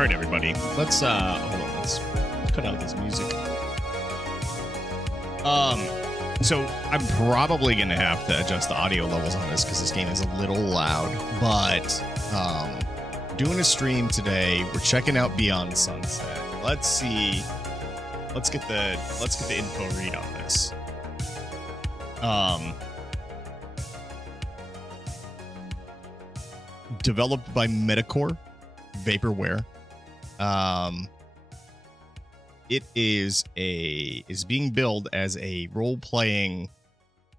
right, everybody. Let's hold on. Let's cut out this music. So I'm probably gonna have to adjust the audio levels on this because this game is a little loud. But doing a stream today. We're checking out Beyond Sunset. Let's see. Let's get the info read on this. Developed by Metacore, Vaporware. It is being billed as a role-playing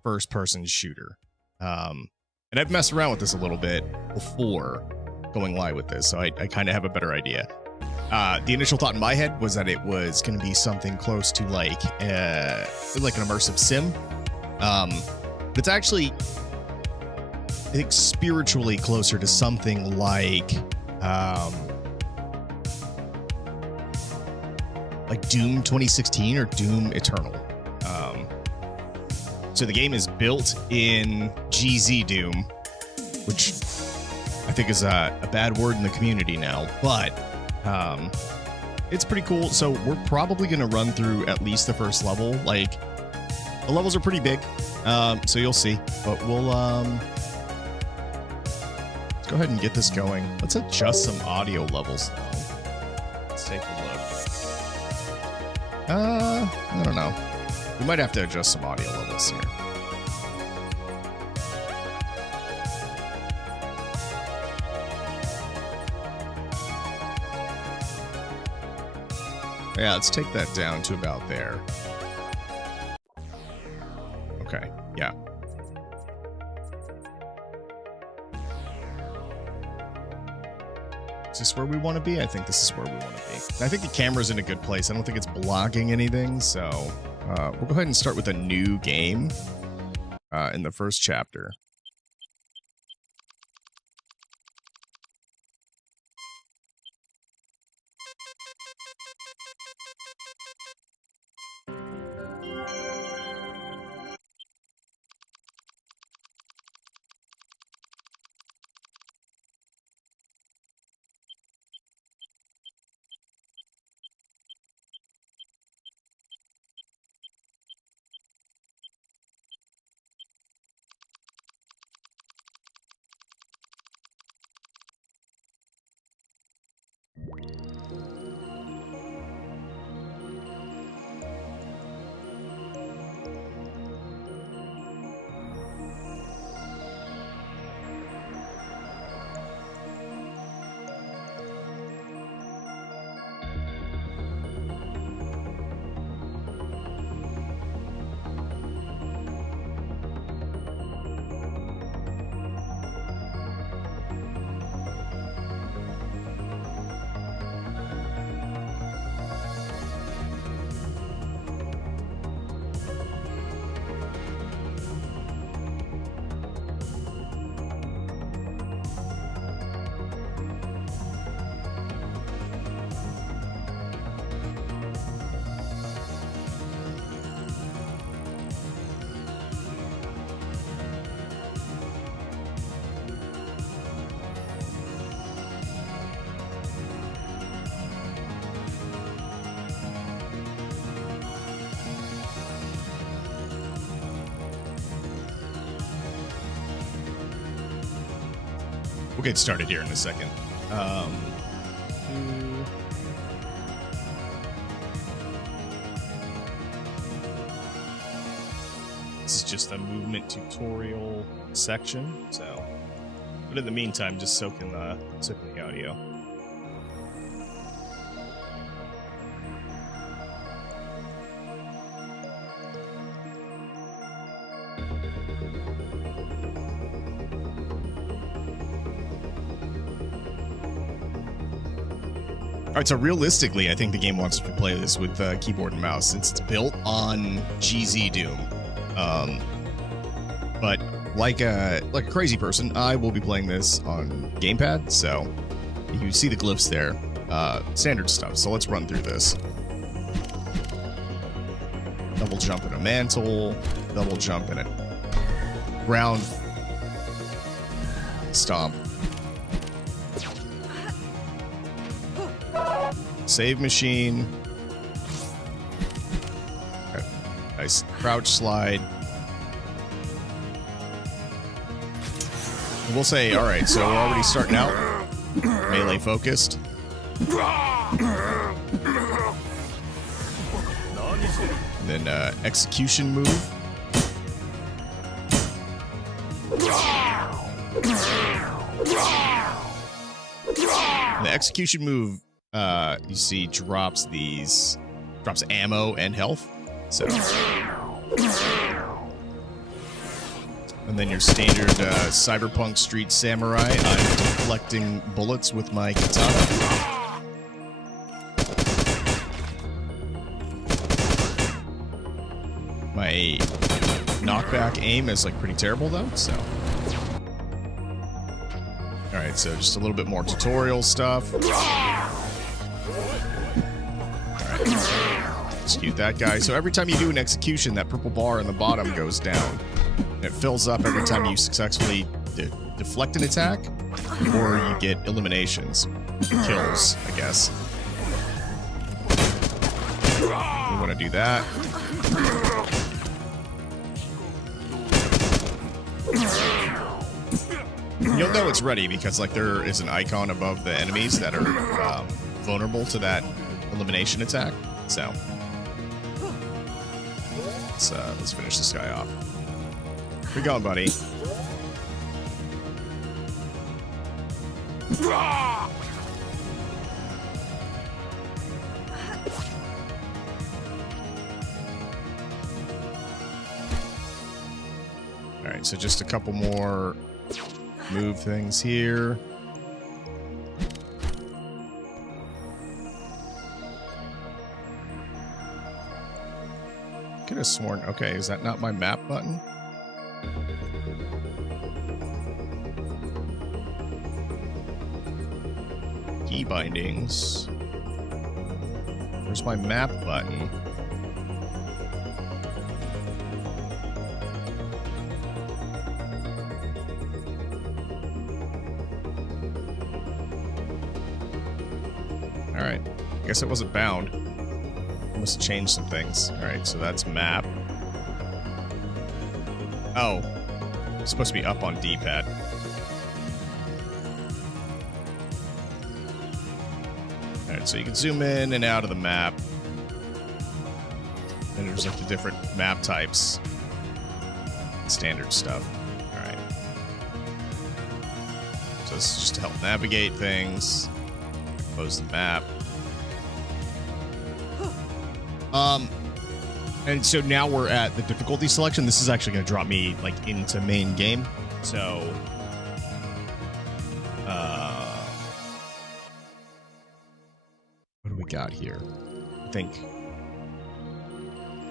first-person shooter. And I've messed around with this a little bit before going live with this, so I kind of have a better idea. The initial thought in my head was that it was going to be something close to like an immersive sim. But it's actually, I think, spiritually closer to something like Doom 2016 or Doom Eternal. So the game is built in GZ Doom, which I think is a bad word in the community now, but it's pretty cool. So we're probably going to run through at least the first level. Like, the levels are pretty big, so you'll see. But we'll let's go ahead and get this going. Let's adjust some audio levels, though. Let's take a look. I don't know. We might have to adjust some audio levels here. Yeah, let's take that down to about there. Okay, yeah. Is this where we want to be? I think this is where we want to be. I think the camera's in a good place. I don't think it's blocking anything, so we'll go ahead and start with a new game in the first chapter. We'll get started here in a second. This is just a movement tutorial section, so. But in the meantime, just soak in the audio. All right, so realistically, I think the game wants to play this with keyboard and mouse since it's built on GZ Doom. But like a crazy person, I will be playing this on gamepad, so you see the glyphs there. Standard stuff, so let's run through this. Double jump in a mantle, double jump in a ground stomp. Save machine. Okay. Nice crouch slide. We'll say, all right, so we're already starting out melee focused. And then execution move. And the execution move, you see, drops ammo and health. So. And then your standard cyberpunk street samurai. I'm deflecting bullets with my katana. My knockback aim is like pretty terrible though, so. Alright, so just a little bit more tutorial stuff. Alright. Execute that guy. So every time you do an execution, that purple bar in the bottom goes down. And it fills up every time you successfully deflect an attack, or you get eliminations. Kills, I guess. We want to do that. You'll know it's ready because like there is an icon above the enemies that are vulnerable to that elimination attack. So let's finish this guy off. Where you going, buddy? Alright, so just a couple more move things here. Could have sworn. Okay, is that not my map button? Key bindings. Where's my map button? Alright. I guess it wasn't bound. I must have changed some things. Alright, so that's map. Oh. It's supposed to be up on D-pad. Alright, so you can zoom in and out of the map. And there's like the different map types. Standard stuff. Alright. So this is just to help navigate things. Close the map. And so now we're at the difficulty selection. This is actually going to drop me like into main game. So, what do we got here? I think.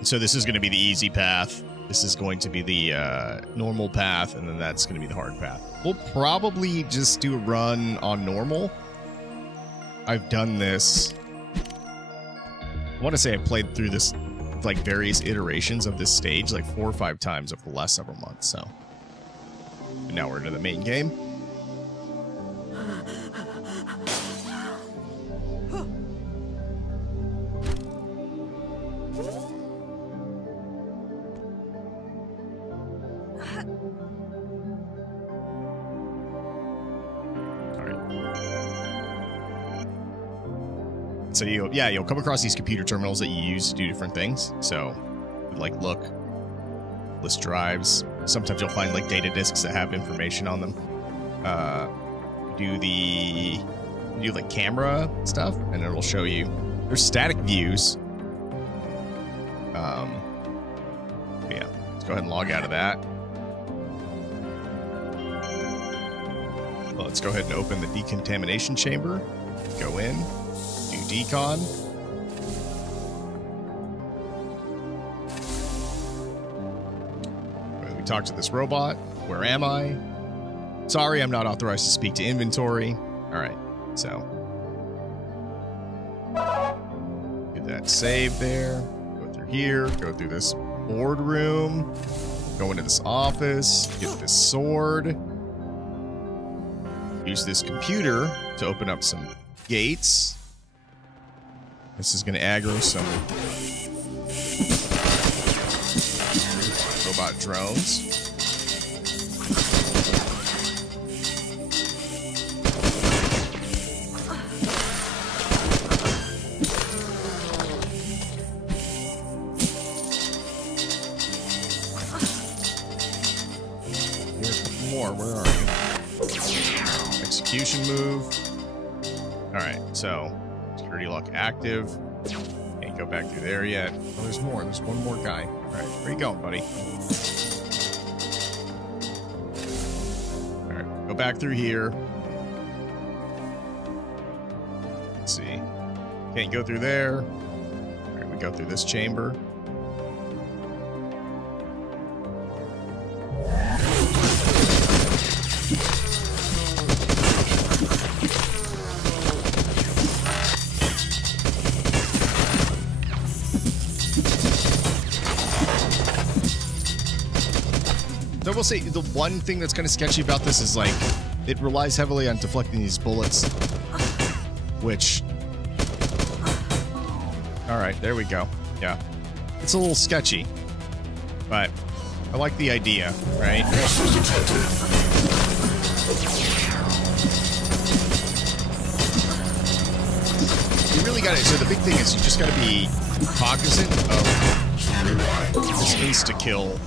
So this is going to be the easy path. This is going to be the normal path, and then that's going to be the hard path. We'll probably just do a run on normal. I've done this. I want to say I played through this, like, various iterations of this stage, like 4 or 5 times over the last several months, so. And now we're into the main game. So you'll come across these computer terminals that you use to do different things. So, like, look, list drives. Sometimes you'll find like data disks that have information on them. Do like camera stuff, and it'll show you. There's static views. Yeah, let's go ahead and log out of that. Well, let's go ahead and open the decontamination chamber. Go in. Decon. We talked to this robot. Where am I? Sorry, I'm not authorized to speak to inventory. Alright, so. Do that save there. Go through here. Go through this boardroom. Go into this office. Get this sword. Use this computer to open up some gates. This is going to aggro some robot drones. More. Where are you? Execution move. Alright, so security lock active. Can't go back through there yet. Oh, there's more. There's one more guy. Alright, where you going, buddy? Alright, go back through here. Let's see. Can't go through there. Alright, we go through this chamber. I will say the one thing that's kind of sketchy about this is like it relies heavily on deflecting these bullets, which all right, there we go. Yeah, it's a little sketchy, but I like the idea, right? You really got it. So the big thing is you just got to be cognizant of this insta-kill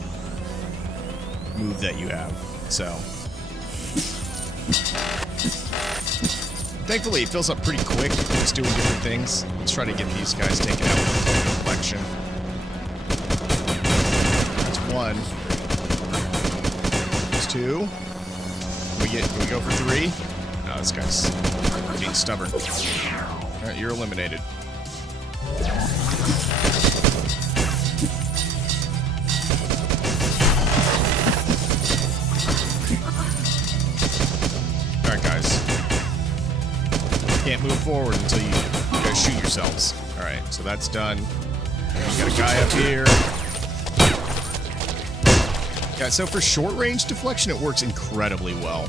move that you have. So thankfully it fills up pretty quick, just doing different things. Let's try to get these guys taken out with the deflection. That's one. That's two. Can we go for three? No, this guy's being stubborn. Alright, you're eliminated. Can't move forward until you guys shoot yourselves. Alright, so that's done. We got a guy up here. Yeah, so for short range deflection, it works incredibly well.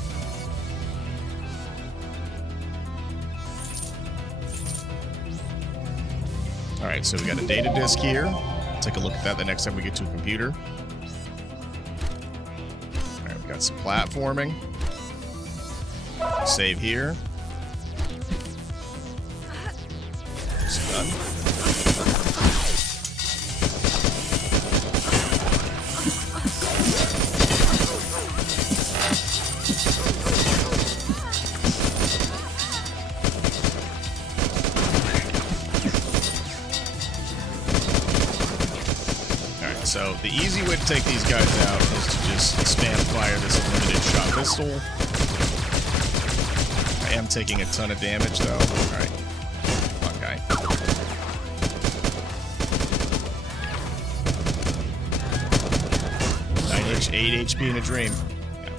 Alright, so we got a data disk here. Take a look at that the next time we get to a computer. Alright, we got some platforming. Save here. Done. Alright, so the easy way to take these guys out is to just spam fire this limited shot pistol. I am taking a ton of damage though. Alright. 8 HP in a dream. Yeah.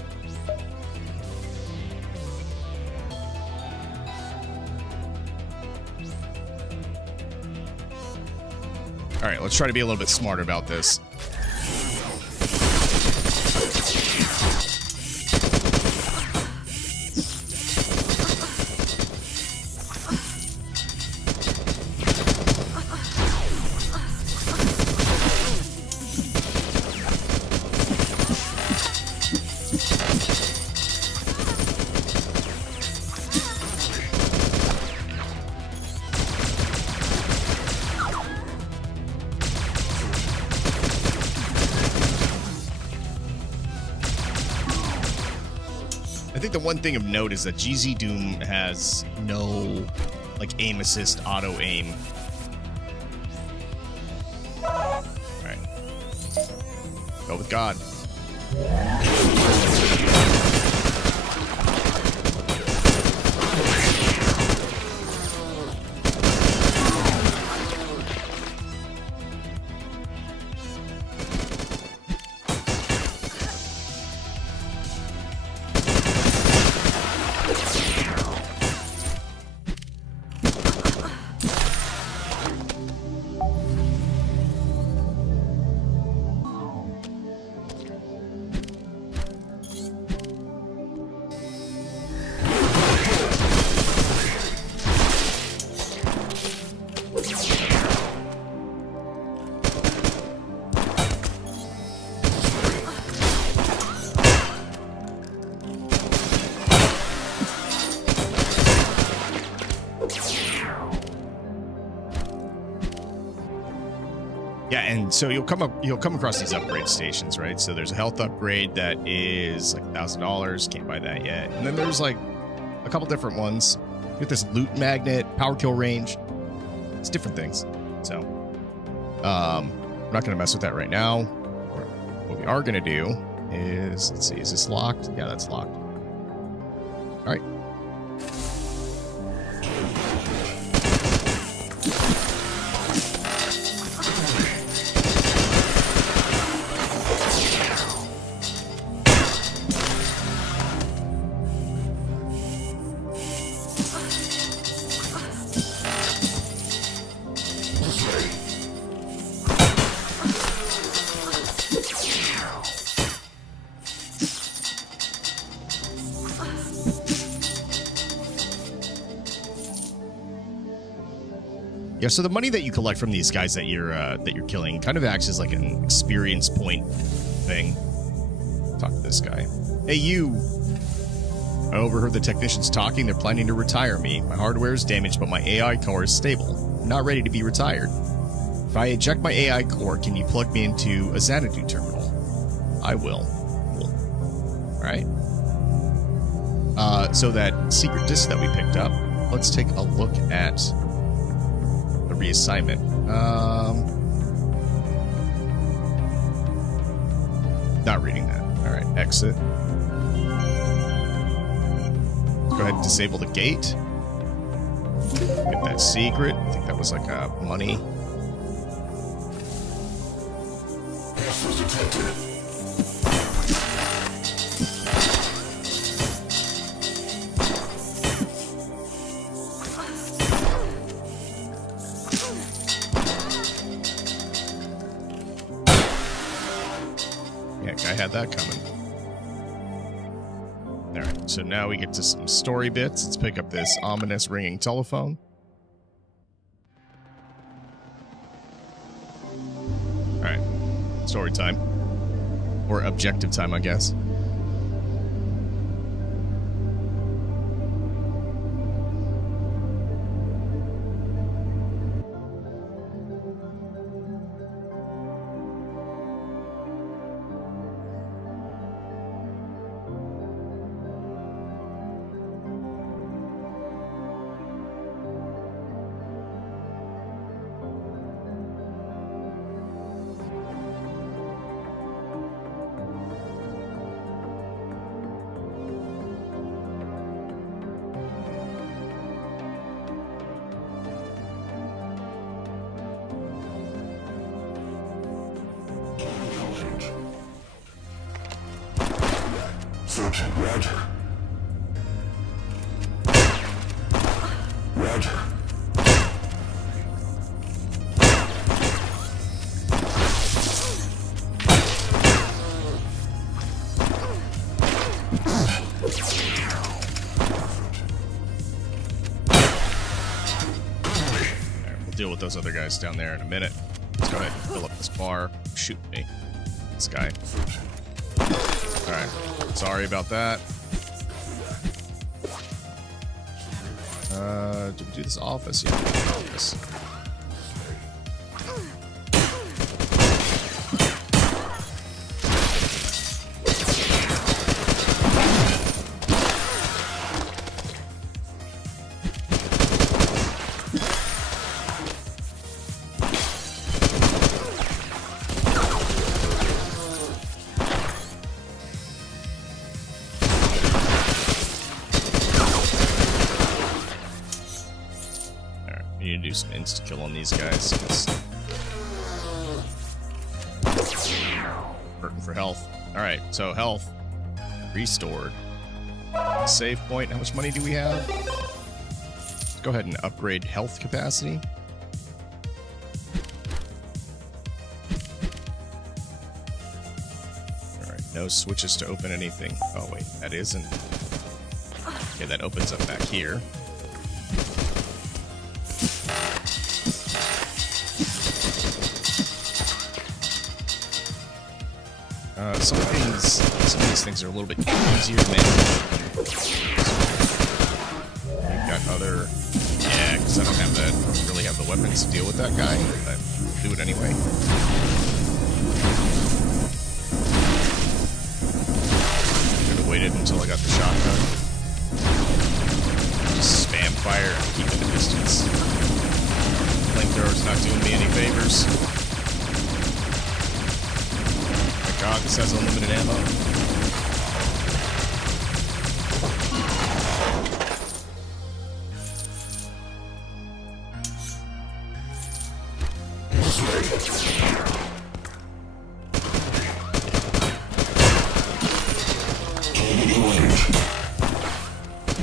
Alright, let's try to be a little bit smarter about this. I think the one thing of note is that GZ Doom has no, like, aim assist, auto aim. Alright. Go with God. Yeah, and so you'll come across these upgrade stations, right? So there's a health upgrade that is like $1,000. Can't buy that yet. And then there's like a couple different ones. You get this loot magnet, power kill range. It's different things. So I'm not gonna mess with that right now. What we are gonna do is, let's see, is this locked? Yeah, that's locked. All right. Yeah, so the money that you collect from these guys that you're killing kind of acts as like an experience point thing. Talk to this guy. Hey, you. I overheard the technicians talking. They're planning to retire me. My hardware is damaged, but my AI core is stable. I'm not ready to be retired. If I eject my AI core, can you plug me into a Xanadu terminal? I will. Cool. All right. So that secret disc that we picked up, let's take a look at the reassignment. Not reading that. All right, exit. Go ahead and disable the gate. Get that secret. I think that was like money. I had that coming. Alright, so now we get to some story bits. Let's pick up this ominous ringing telephone. Alright, story time. Or objective time, I guess. Sergeant, Roger. Roger. We'll deal with those other guys down there in a minute. Let's go ahead and fill up this bar. Shoot me. This guy. Alright. Sorry about that. Did we do this office? Yeah, we did the office. Need to do some insta-kill on these guys. Hurting for health. Alright, so health. Restored. Save point. How much money do we have? Let's go ahead and upgrade health capacity. Alright, no switches to open anything. Oh wait, that isn't. Okay, that opens up back here. Some of these things are a little bit easier to manage. We've got other, yeah, because I don't really have the weapons to deal with that guy. But do it anyway. Could have waited until I got the shotgun. Just spam fire and keep it at distance. Flamethrower's not doing me any favors. Oh my god, this has unlimited ammo.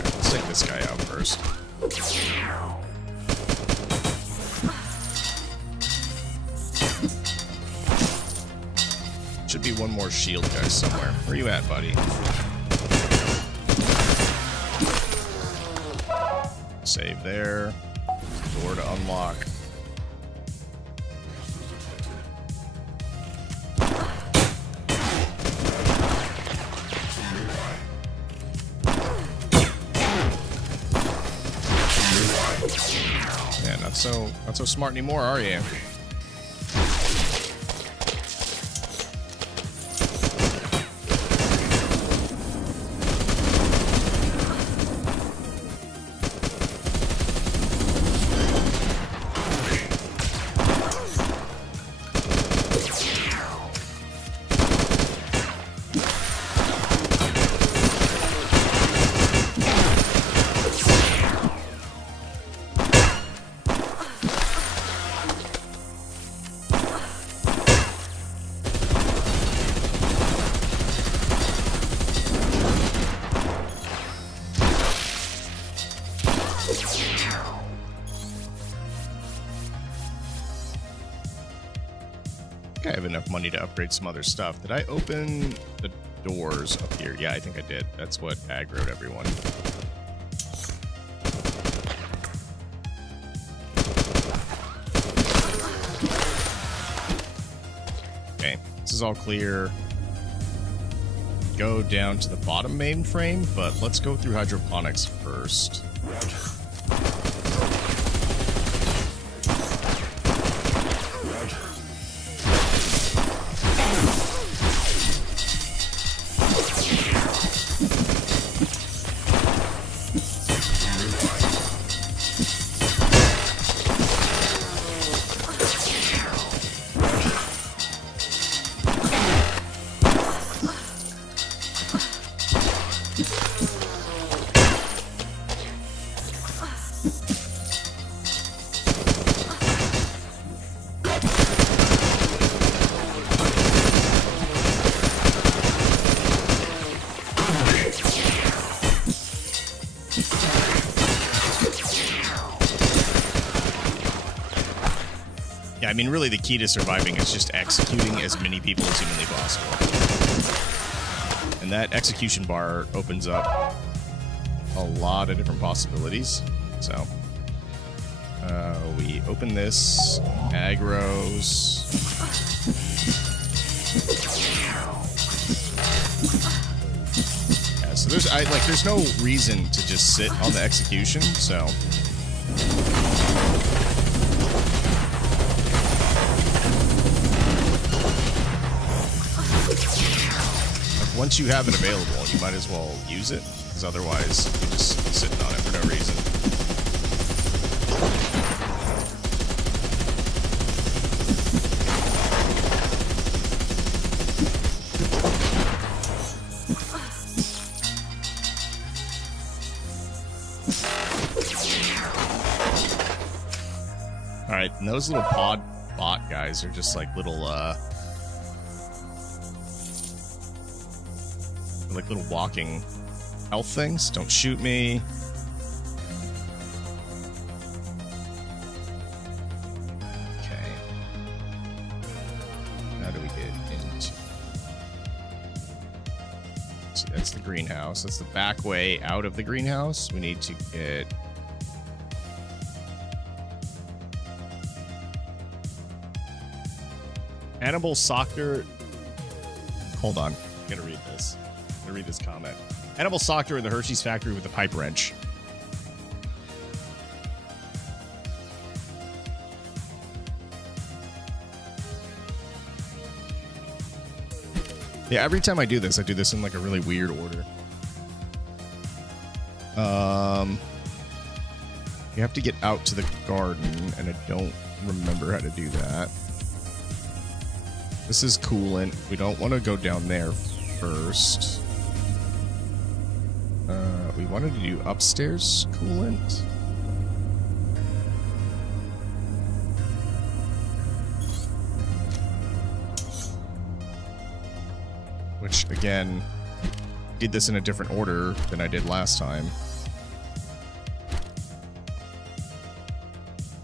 Let's take this guy out first. Should be one more shield guy somewhere. Where you at, buddy? Save there. Door to unlock. Yeah, not so smart anymore, are you? I have enough money to upgrade some other stuff. Did I open the doors up here? Yeah, I think I did. That's what aggroed everyone. Okay, this is all clear. Go down to the bottom mainframe, but let's go through hydroponics first. Yeah, I mean, really the key to surviving is just executing as many people as humanly possible. And that execution bar opens up a lot of different possibilities. So, we open this, aggroes. Yeah, so there's no reason to just sit on the execution, so. Once you have it available, you might as well use it, because otherwise you're just sitting on it for no reason. Alright, and those little pod bot guys are just like little, like little walking health things. Don't shoot me. Okay. How do we get into... See, that's the greenhouse. That's the back way out of the greenhouse. We need to get... Hannibal Soccer... Hold on. I gotta read this. I'm gonna read this comment. Hannibal socked her in the Hershey's factory with a pipe wrench. Yeah, every time I do this in like a really weird order. You have to get out to the garden, and I don't remember how to do that. This is coolant. We don't want to go down there first. We wanted to do upstairs coolant. Which, again, did this in a different order than I did last time.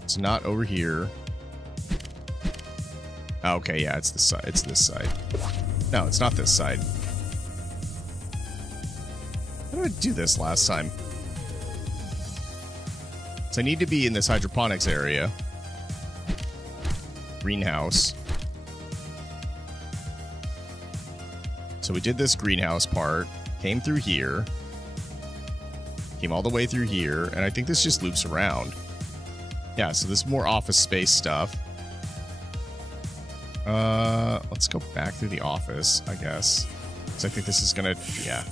It's not over here. Okay, yeah, it's this side. It's this side. No, it's not this side. How did I do this last time? So I need to be in this hydroponics area. Greenhouse. So we did this greenhouse part. Came through here. Came all the way through here. And I think this just loops around. Yeah, so this is more office space stuff. Let's go back through the office, I guess. Because I think this is gonna, yeah.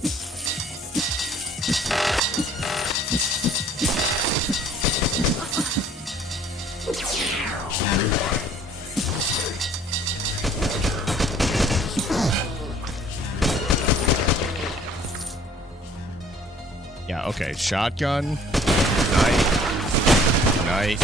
Yeah, okay. Shotgun. Night.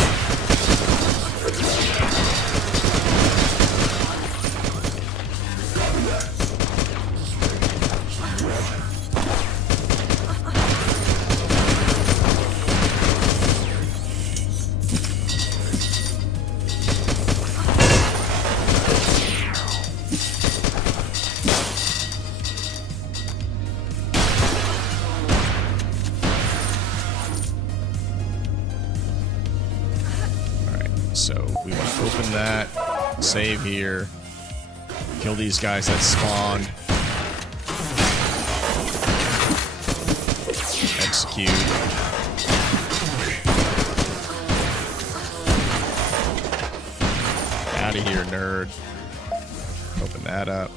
Save here. Kill these guys that spawned. Execute. Out of here, nerd. Open that up.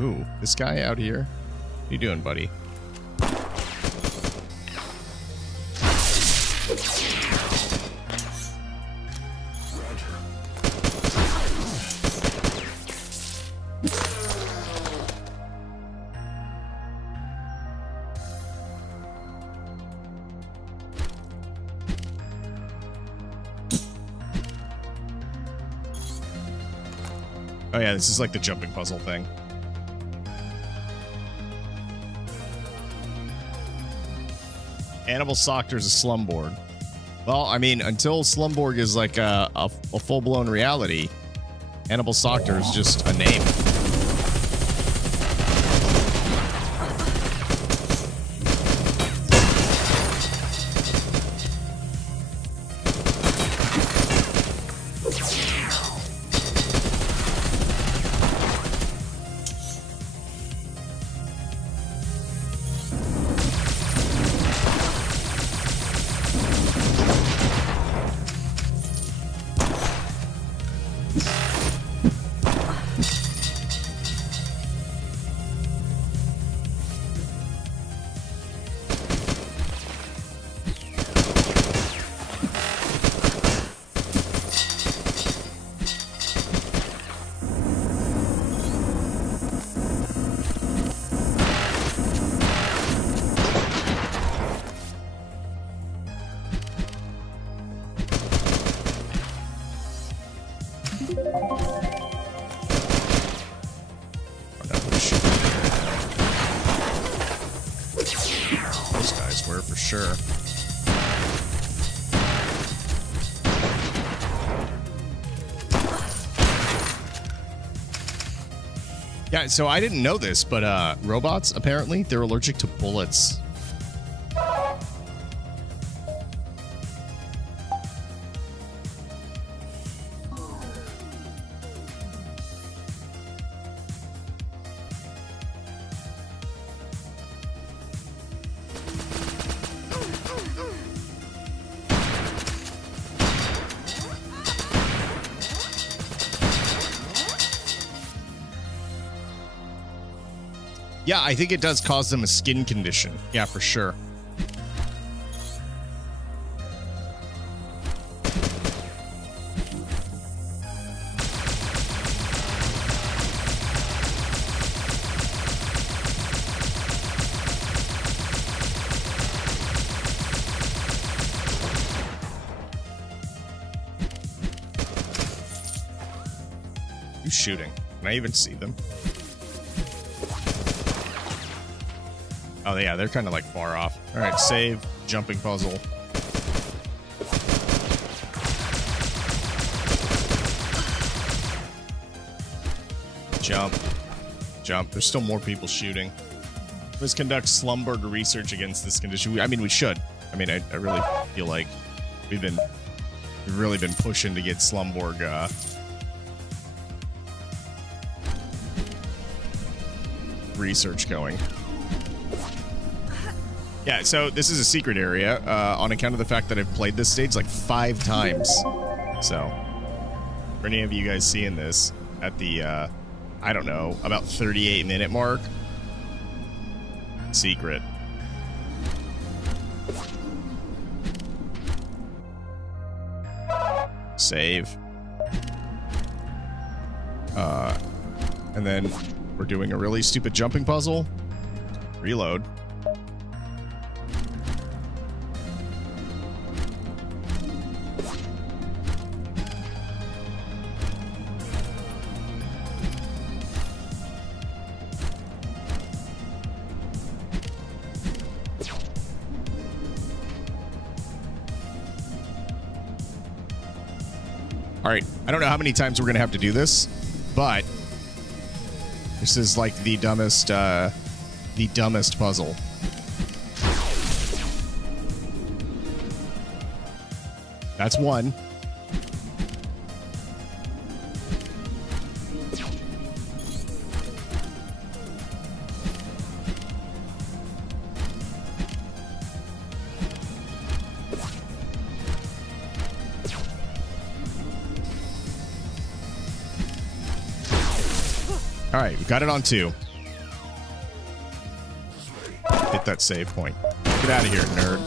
Ooh, this guy out here? What are you doing, buddy? Oh yeah, this is like the jumping puzzle thing. Annabelle Sochter's a slumborg. Well, I mean, until Slumborg is like a full-blown reality, Annabelle Sochter is just a name. Sure. Yeah, so I didn't know this, but robots, apparently, they're allergic to bullets. Yeah, I think it does cause them a skin condition. Yeah, for sure. Who's shooting? Can I even see them? Oh, yeah, they're kind of like far off. All right, save, jumping puzzle. Jump. Jump. There's still more people shooting. Let's conduct Slumberg research against this condition. I mean, we should. I mean, I really feel like we've really been pushing to get Slumborg research going. Yeah, so this is a secret area on account of the fact that I've played this stage like 5 times. So, for any of you guys seeing this at the, I don't know, about 38-minute mark, secret. Save. And then we're doing a really stupid jumping puzzle. Reload. All right, I don't know how many times we're gonna have to do this, but this is like the dumbest puzzle. That's one. All right, we got it on 2. Hit that save point. Get out of here, nerd.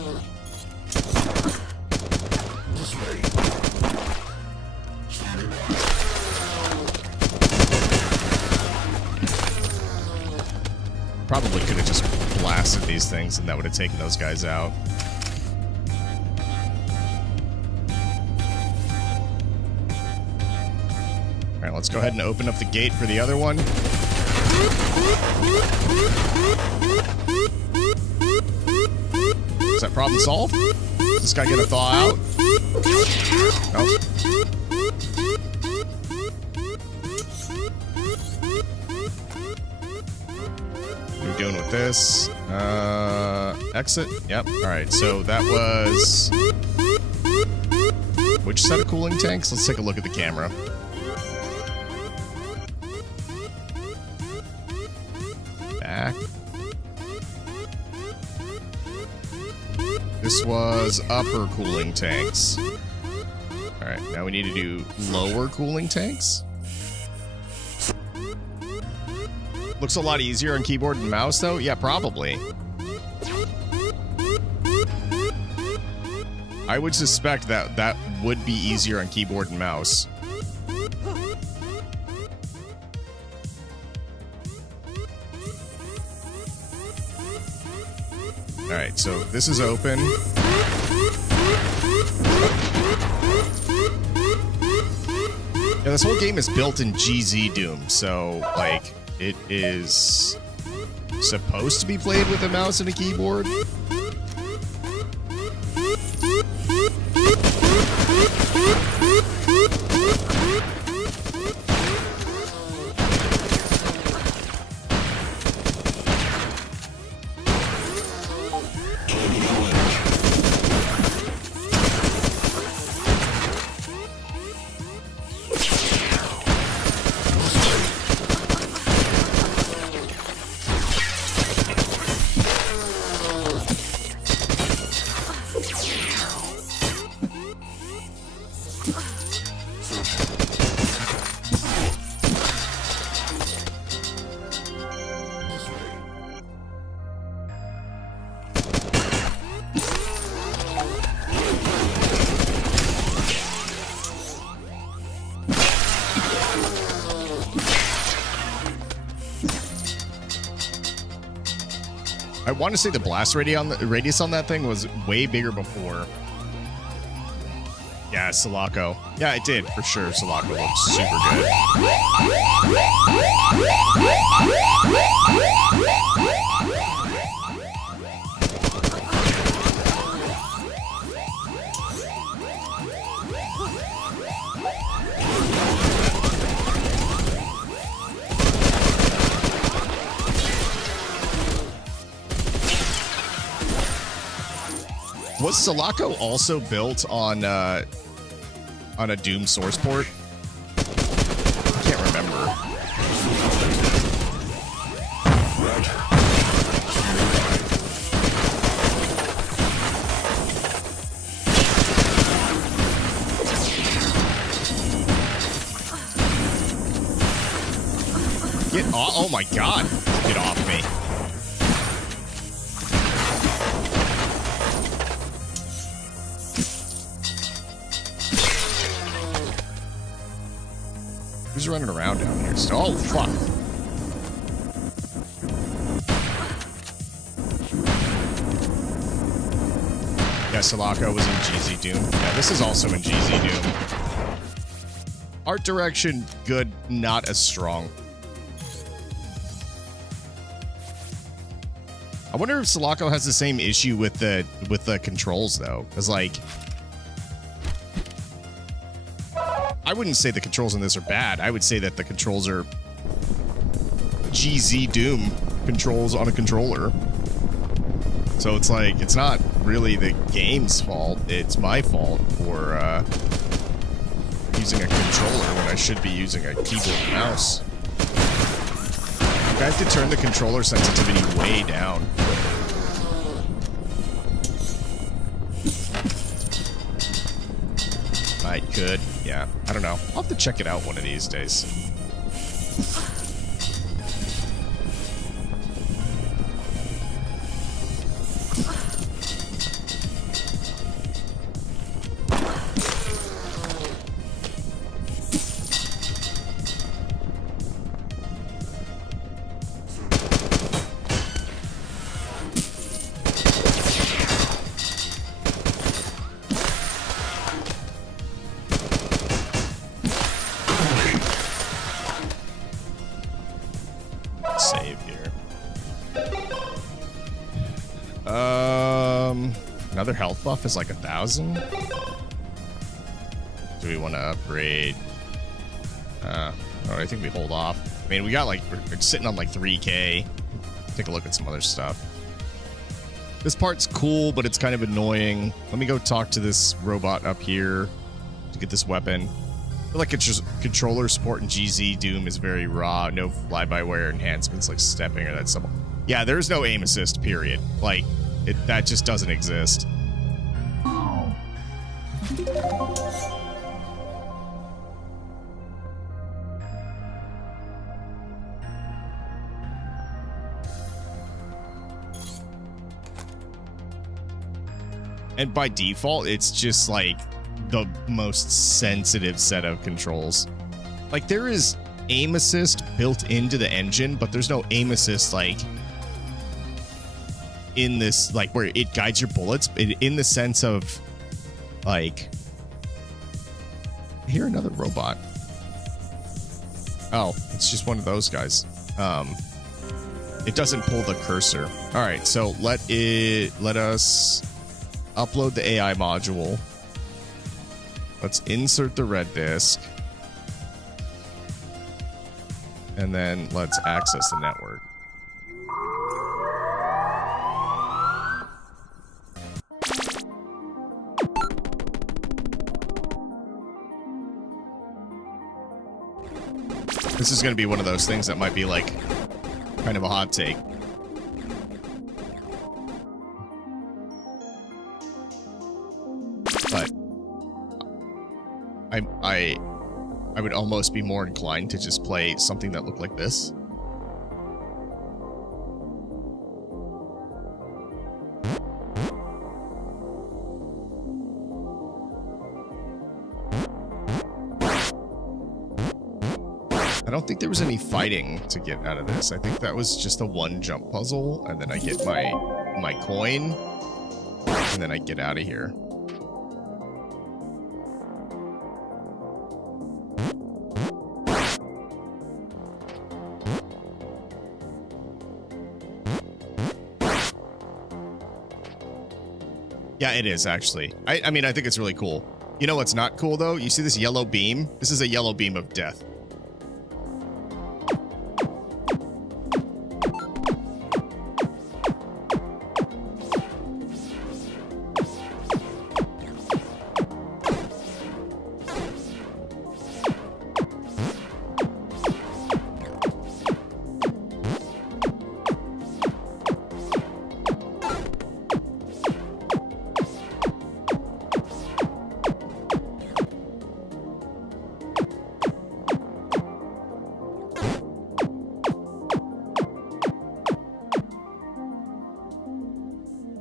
Probably could have just blasted these things and that would have taken those guys out. All right, let's go ahead and open up the gate for the other one. Is that problem solved? Does this guy get a thaw out? Nope. What are we doing with this? Exit? Yep. Alright, so that was... Which set of cooling tanks? Let's take a look at the camera. Back. This was upper cooling tanks. Alright, now we need to do lower cooling tanks. Looks a lot easier on keyboard and mouse, though? Yeah, probably. I would suspect that that would be easier on keyboard and mouse. Alright, so this is open. Yeah, this whole game is built in GZ Doom, so, like, it is supposed to be played with a mouse and a keyboard. I want to say the blast radius on that thing was way bigger before. Yeah, Sulaco. Yeah, it did, for sure. Sulaco looks super good. Was Sulaco also built on a Doom source port? I can't remember. Get off! Oh my God! Get off me! Who's running around down here still? Oh, fuck. Yeah, Sulaco was in GZ Doom. Yeah, this is also in GZ Doom. Art direction, good, not as strong. I wonder if Sulaco has the same issue with the controls, though. Because, like, I wouldn't say the controls in this are bad. I would say that the controls are GZ Doom controls on a controller. So it's like, it's not really the game's fault. It's my fault for using a controller when I should be using a keyboard and mouse. I have to turn the controller sensitivity way down. I could, yeah. I don't know. I'll have to check it out one of these days. Another health buff is like 1,000. Do we want to upgrade? I think we hold off. I mean, we got like, we're sitting on like 3K. Take a look at some other stuff. This part's cool, but it's kind of annoying. Let me go talk to this robot up here to get this weapon. I feel like it's just controller support in GZ Doom is very raw. No fly-by-wire enhancements like stepping or that stuff. Yeah, there's no aim assist, period. Like, that just doesn't exist. And by default, it's just like the most sensitive set of controls. Like, there is aim assist built into the engine, but there's no aim assist like in this, like, where it guides your bullets in the sense of, like, I hear another robot. Oh, it's just one of those guys. It doesn't pull the cursor. All right, so let us upload the AI module. Let's insert the red disk. And then let's access the network. This is going to be one of those things that might be like kind of a hot take. But I would almost be more inclined to just play something that looked like this. I don't think there was any fighting to get out of this. I think that was just a one jump puzzle, and then I get my coin, and then I get out of here. Yeah, it is, actually. I mean, I think it's really cool. You know what's not cool, though? You see this yellow beam? This is a yellow beam of death.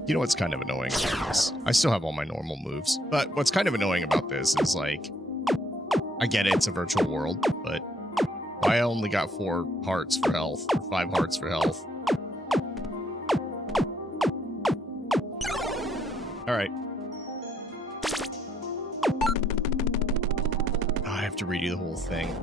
You know what's kind of annoying about this? I still have all my normal moves, but what's kind of annoying about this is, like, I get it, it's a virtual world, but I only got 4 hearts for health, or 5 hearts for health. Alright. Oh, I have to redo the whole thing.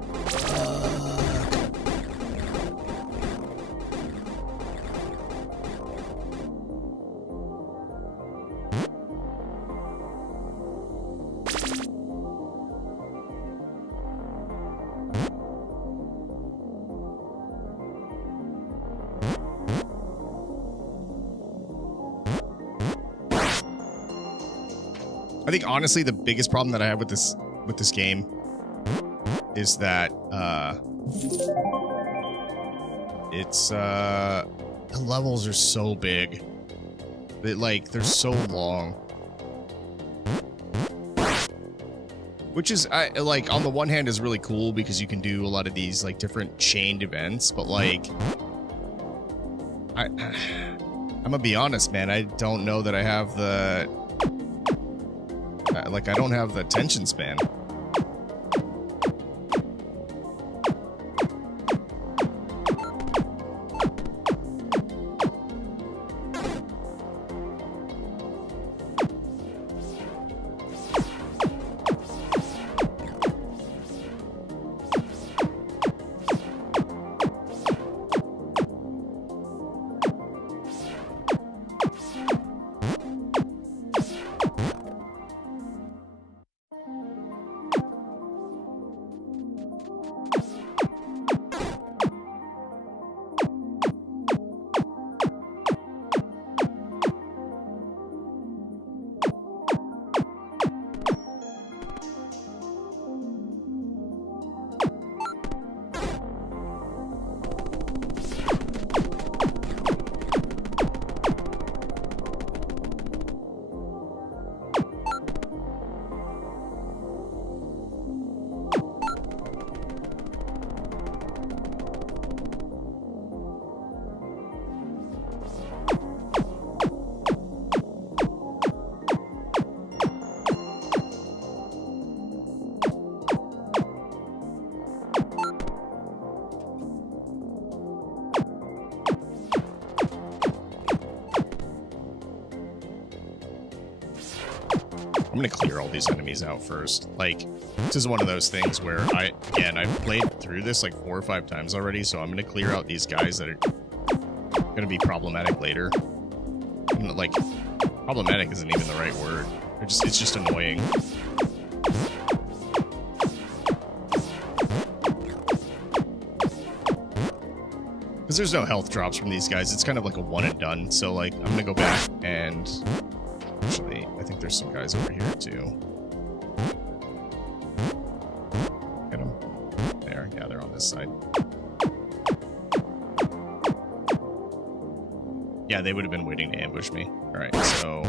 I think honestly the biggest problem that I have with this game is that the levels are so big. They're so long. Which is like on the one hand is really cool because you can do a lot of these like different chained events, but like I'm gonna be honest, man, I don't know that I have the I don't have the attention span. I'm gonna clear all these enemies out first. Like, this is one of those things where I've played through this like 4 or 5 times already, so I'm gonna clear out these guys that are gonna be problematic later. Like, problematic isn't even the right word. It's just annoying. Because there's no health drops from these guys. It's kind of like a one and done. So, like, I'm gonna go back and... Actually, I think there's some guys over here, too. Get them. There. Yeah, they're on this side. Yeah, they would have been waiting to ambush me. Alright, so...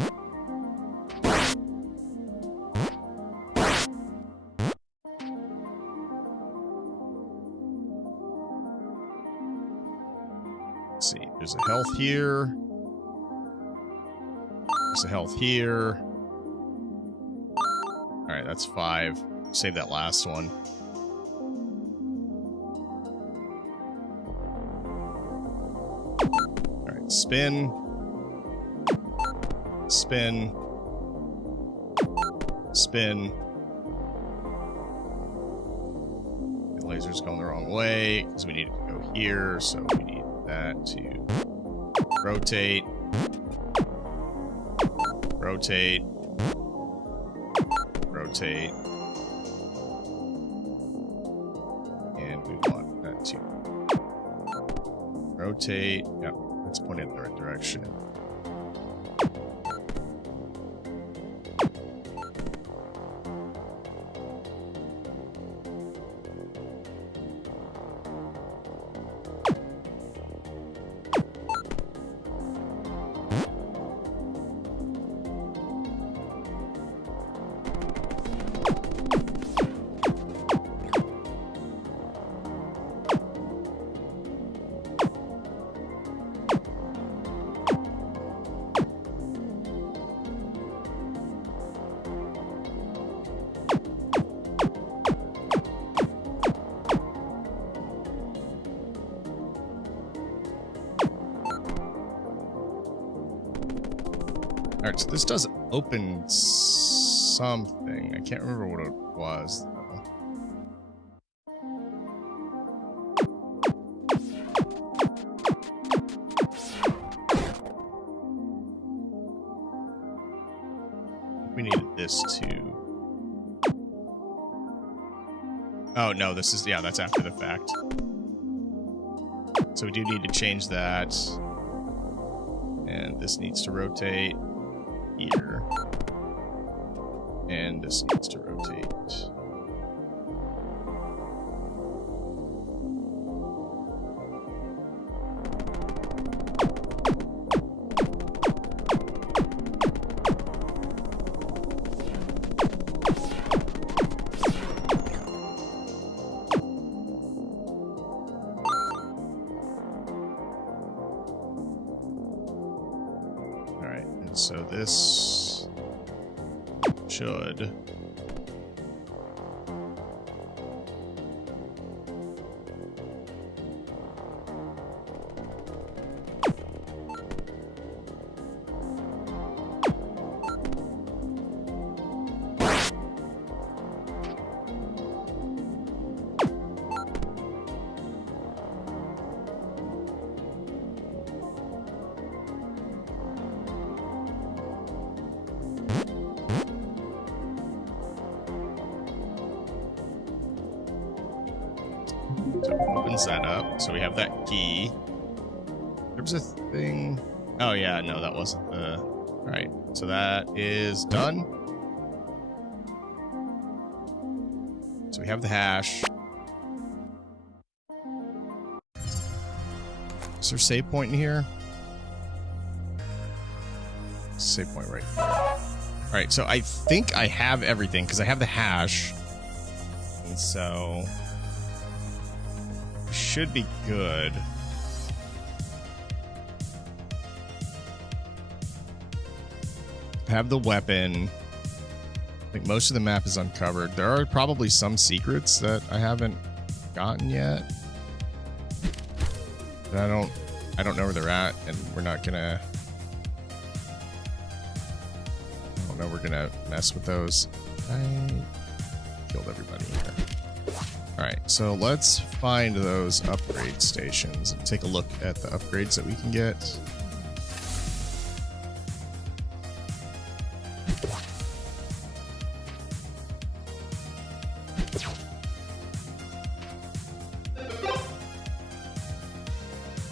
Let's see. There's a health here. There's a health here. Alright, that's 5. Save that last one. Spin. Spin. Spin. The laser's going the wrong way because we need it to go here, so we need that to rotate. Rotate. Rotate. And we want that to rotate. Yep, it's pointing in the right direction. Alright, so this does open something. I can't remember what it was, though. We needed this too. Oh, no, this is... Yeah, that's after the fact. So we do need to change that. And this needs to rotate here. And this needs to rotate. So this should that up. So we have that key. There was a thing. Oh yeah, no, that wasn't the... Alright, so that is done. So we have the hash. Is there a save point in here? Save point right there. Alright, so I think I have everything because I have the hash. And so... should be good. Have the weapon. I think most of the map is uncovered. There are probably some secrets that I haven't gotten yet. But I don't know where they're at, and we're not gonna... I don't know we're gonna mess with those. I killed everybody here. Alright, so let's find those upgrade stations and take a look at the upgrades that we can get.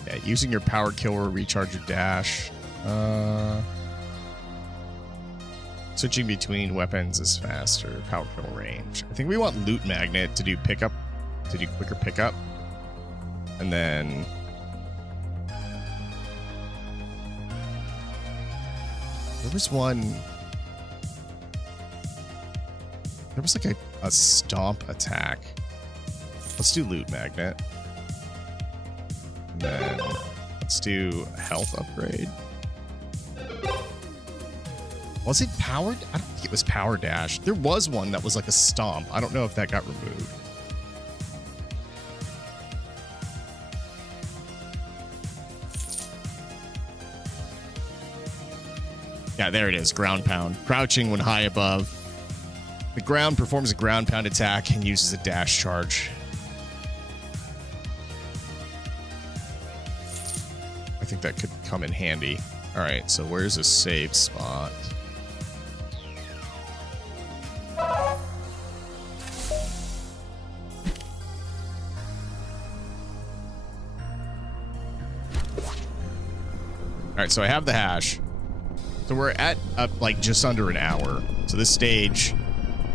Yeah, using your power kill will recharge your dash. Switching between weapons is faster. Power kill range. I think we want loot magnet to do pickup, to do quicker pickup, and then there was one. There was like a stomp attack. Let's do loot magnet. And then let's do health upgrade. Was it powered? I don't think it was power dash. There was one that was like a stomp. I don't know if that got removed. Yeah, there it is. Ground pound. Crouching when high above. The ground performs a ground pound attack and uses a dash charge. I think that could come in handy. All right, so where's a safe spot? All right, so I have the hash. So we're at like just under an hour. So this stage,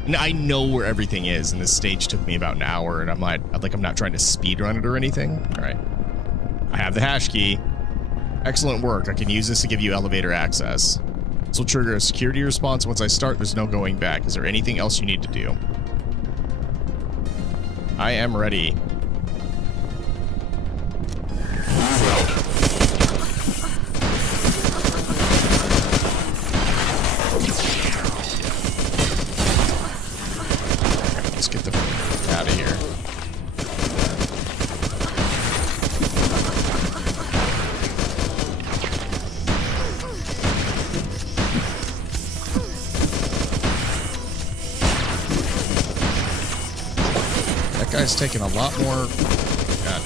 and I know where everything is, and this stage took me about an hour, and I'm not trying to speed run it or anything. All right, I have the hash key. Excellent work. I can use this to give you elevator access. This will trigger a security response. Once I start, there's no going back. Is there anything else you need to do? I am ready. Let's get the out of here. That guy's taking a lot more. God.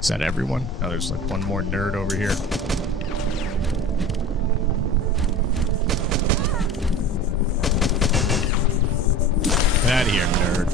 Is that everyone? Oh, there's like one more nerd over here. Get out of here, nerd.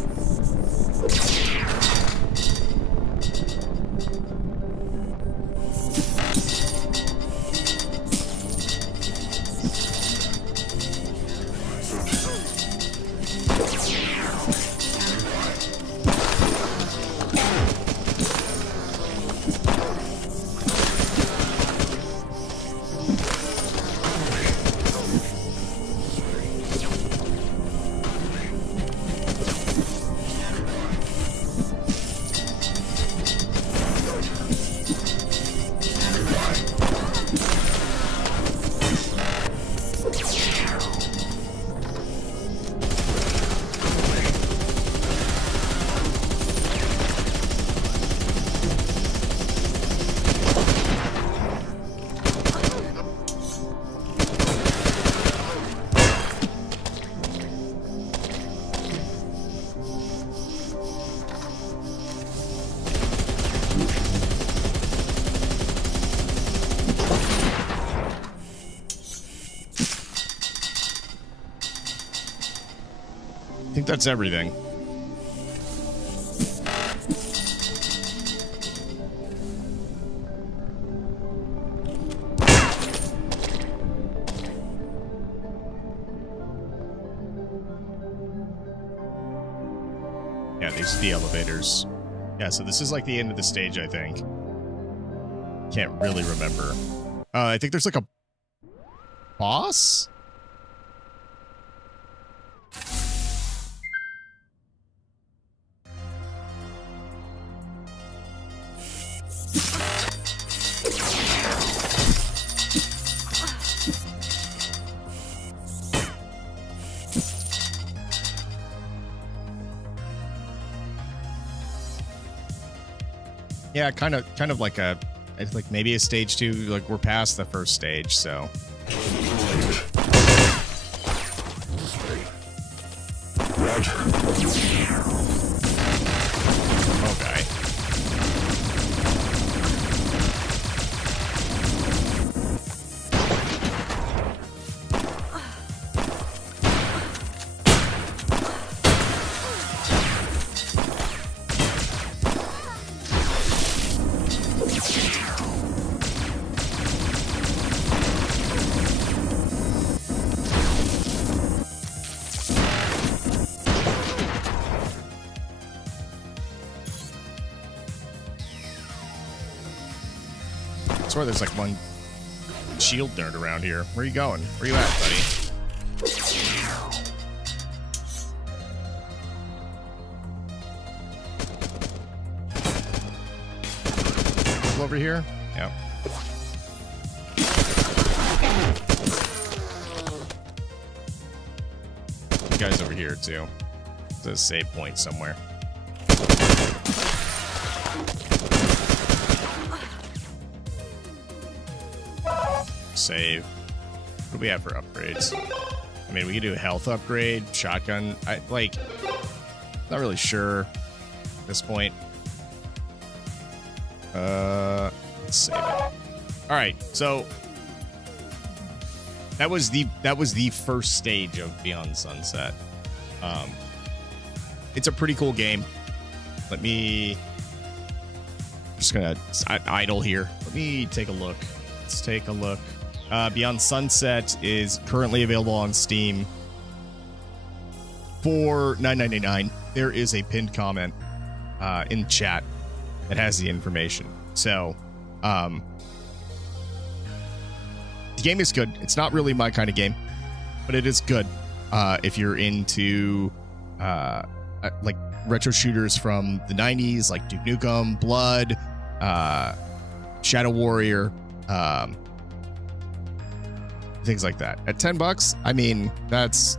that's everything. Yeah, these are the elevators. Yeah, so this is like the end of the stage, I think. Can't really remember. I think there's like a boss? Yeah, kind of like a, it's like maybe a stage 2. Like we're past the first stage, so. Okay. I swear there's like one shield nerd around here. Where are you going? Where you at, buddy? Over here? Yeah. You guys over here too. There's a save point somewhere. Save. What do we have for upgrades? I mean, we could do a health upgrade, shotgun. Not really sure at this point. Let's save it. All right, so that was the first stage of Beyond Sunset. It's a pretty cool game. Let me just gonna idle here. Let me take a look. Let's take a look. Beyond Sunset is currently available on Steam for $9.99. There is a pinned comment in chat that has the information. So, the game is good. It's not really my kind of game, but it is good if you're into like retro shooters from the 90s, like Duke Nukem, Blood, Shadow Warrior, things like that. At $10, I mean, it's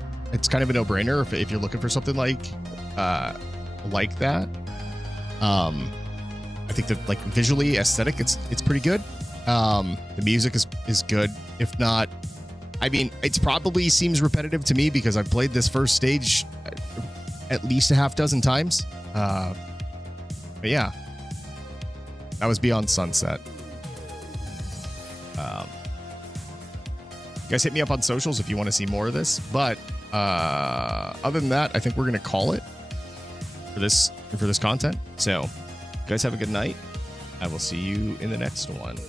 kind of a no-brainer if you're looking for something like that. I think that, like, visually, aesthetic, it's pretty good. The music is good. If not, I mean, it probably seems repetitive to me because I've played this first stage at least a half dozen times. But yeah, that was Beyond Sunset. You guys hit me up on socials if you want to see more of this. But other than that, I think we're gonna call it for this content. So, you guys have a good night. I will see you in the next one.